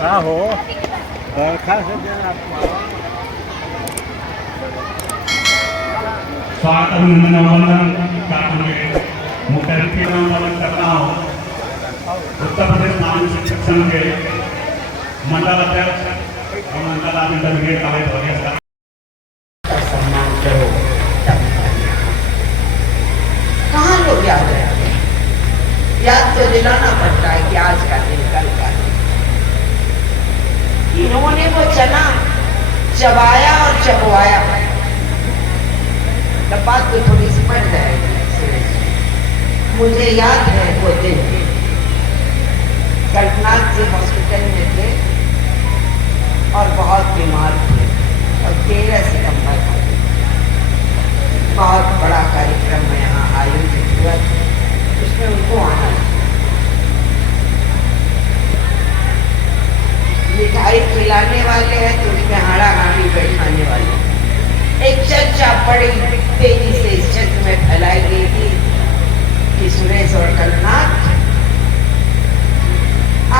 हाँ हो खास स्वागत अभिनंदन अभिनंदन करते मुख्य अतिथि का अभिनंदन करता हूँ। उत्तर प्रदेश माध्यमिक शिक्षक संघ के मंडल अध्यक्ष और मंडल अभिनंदन का सम्मान करो। कहाँ लोग याद रखते हैं? याद तो दिलाना पड़ता है कि आज का दिन कल का दिन। इन्होंने वो चना चबाया और चबवाया। तब बात तो थोड़ी सी बढ़ जाएगी। मुझे याद है वो दिन कल्पनाथ जी हॉस्पिटल में थे और बहुत बीमार थे और 13 सितंबर को बहुत बड़ा कार्यक्रम में यहाँ आयोजित हुआ था, उसमें उनको आना था। मिठाई खिलाने वाले हैं तो उसमें हाड़ा हाड़ी बैठाने वाले। एक चर्चा बड़ी तेजी से इस क्षेत्र में फैलाई गई थी कि सुरेश और कल्पनाथ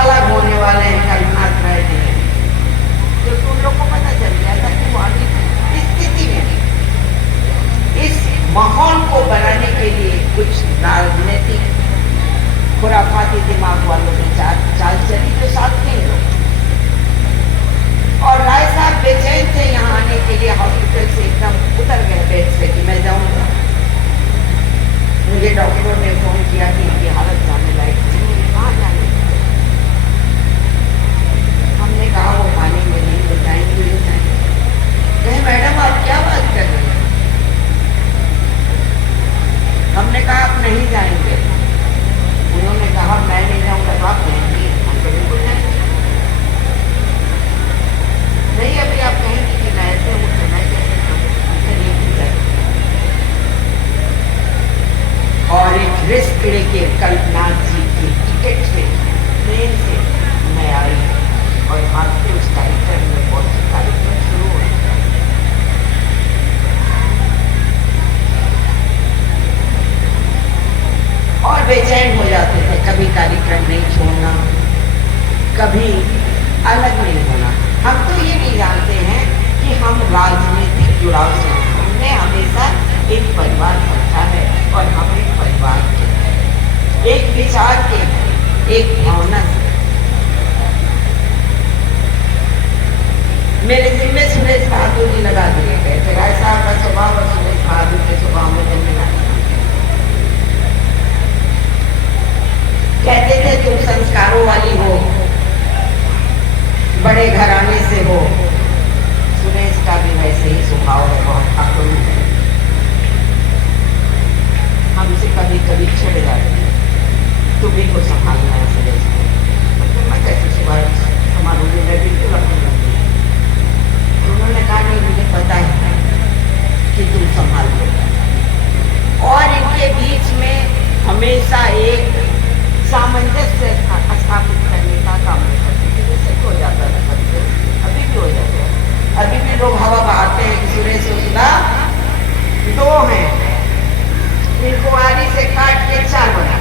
अलग होने वाले हैं, कल्पनाथ रह गए। तो तुम लोग को पता चल गया था कि वो इस स्थिति में इस माहौल को बनाने के लिए कुछ राजनीतिक खुराफाती दिमाग वालों की चाल चली जो साथ नहीं लोग। और राय साहब बेचैन थे यहाँ आने के लिए, हॉस्पिटल से एकदम उतर गए बेड से कि मैं जाऊंगा। मुझे डॉक्टर ने फोन किया कि इनकी हालत जाने लायक नहीं, कहाँ जाने। हमने कहा वो मानेंगे नहीं, वो जाएंगे नहीं जाएंगे। कहे मैडम आप क्या बात कर रहे हैं? हमने कहा आप नहीं जाएंगे। उन्होंने कहा मैं नहीं जाऊंगा तो आप जाएंगे? हम तो बिल्कुल जाएंगे नहीं। अभी आप कहेंगे कि मैं ऐसे हूँ तो मैं कैसे और एक रिस्क लेके कल्पनाथ जी की टिकट से ट्रेन से मैं आई और भागते उस कार्यक्रम में पहुंची। कार्यक्रम शुरू हो गया और बेचैन हो जाते थे। कभी कार्यक्रम नहीं छोड़ना, कभी अलग नहीं होना। हम तो ये नहीं जानते हैं कि हम राजनीतिक जुड़ाव से हैं। हमने हमेशा एक परिवार समझा है और हम एक परिवार के हैं, एक विचार के हैं, एक भावना से। मेरे जिम्मे सुरेश बहादुर जी लगा दिए गए थे। राय साहब का स्वभाव और सुरेश बहादुर के स्वभाव में जमीन कहते थे तुम संस्कारों वाली हो, बड़े घराने से हो। सुरेश का भी वैसे ही स्वभाव है, बहुत आक्रोश है। हमसे कभी कभी छिड़ जाते हैं, तुम्ही को संभालना है सुरेश को। तो मैं कैसे संभालूंगी, मैं बिल्कुल अपनी लगती है। उन्होंने कहा नहीं मुझे पता है कि तुम संभाल लो। और इनके बीच में हमेशा एक सामंजस्य स्थापित करने का काम हो जाता है। अभी भी हो जाता है। अभी भी लोग हवा बहाते हैं कि सुरेश और सुधा दो हैं, इनको आरी से काट के चार बना।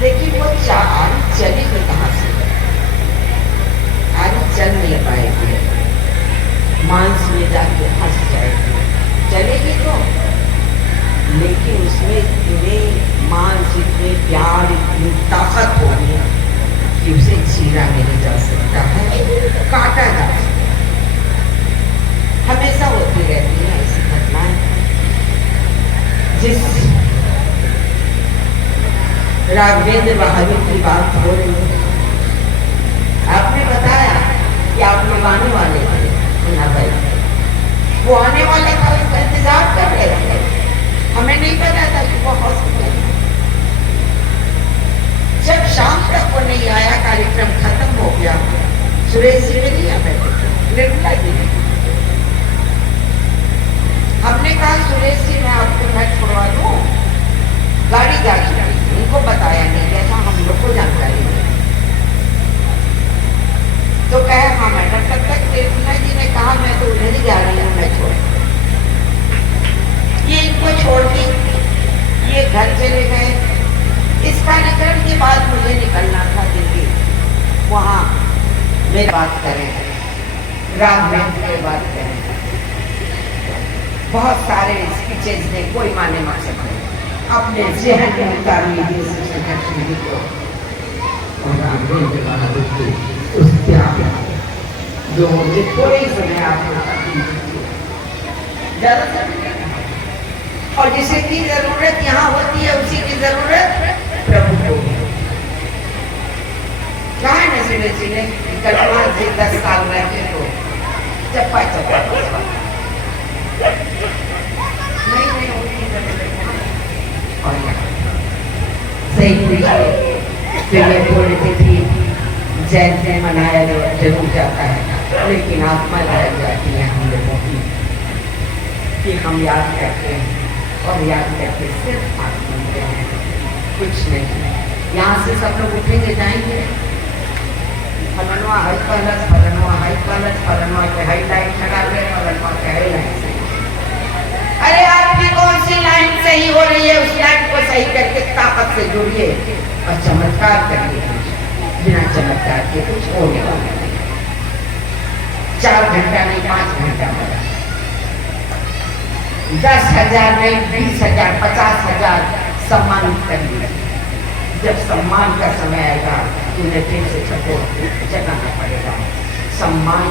लेकिन वो चार चलेगी कहाँ से? आरी चल नहीं पाएगी, मांस में जाके फंस जाएगी। चलेगी तो लेकिन उसमें इतने मांस, इतने प्यार, इतनी ताकत होगी कि उसे चीरा नहीं जा सकता है, काटा जा सकता है। हमेशा होती रहती है ऐसी घटनाएं। जिस राघवेंद्र बहादुर की बात हो रही है, आपने बताया कि आप लोग आने वाले थे मुन्ना भाई, वो आने वाले था, उसका इंतजार कर रहे थे। हमें नहीं पता था कि वो हॉस्पिटल है। जब शाम तक वो नहीं आया, कार्यक्रम खत्म हो गया, सुरेश जी नहीं आ बैठे, निर्मला जी ने। हमने कहा सुरेश जी मैं आपको मैं छोड़वा दूं, गाड़ी जा चुकी, उनको बताया नहीं, जैसा हम लोग को जानकारी नहीं। तो कहे हाँ मैडम, तब तक निर्मला जी ने कहा मैं तो उधर ही जा रही हूँ, मैं छोड़। के बाद मुझे निकलना था दिल्ली, वहाँ मेरी बात करें, राघवेंद्र की बात करें, बहुत सारे स्पीचेस ने कोई माने मकसद नहीं, अपने जहन में उतार लीजिए सबसे दक्षिणी को और राघवेंद्र बहादुर की उस त्याग जो मुझे थोड़े ही सुने आपने और जिसकी जरूरत यहाँ होती है उसी की जरूरत प्रभु को कहा है ना सिले सिले कलमा से 10 साल रहते तो चप्पा चप्पा नहीं होती और सही पूछिए फिर मैं बोल रही थी जयंती मनाया जरूर जाता है लेकिन आत्मा रह जाती है हम लोगों की कि हम याद करते हैं और याद करके सिर्फ आत्मा मिलते हैं, कुछ नहीं। यहाँ से सब लोग उठेंगे जाएंगे फलनवा हाई कलश फलनवा हाई कलश फलनवा के हाई लाइन खड़ा हुए फलनवा के हाई लाइन सही। अरे आपकी कौन सी लाइन सही हो रही है उस लाइन को सही करके ताकत से जुड़िए और चमत्कार करिए। बिना चमत्कार के कुछ होने वाला नहीं। 4 घंटा नहीं 5 घंटा लगा 10,000 नहीं 20,000 50,000 सम्मानित करिए। जब सम्मान का समय आएगा उन्हें फिर से सबको जगाना पड़ेगा। सम्मान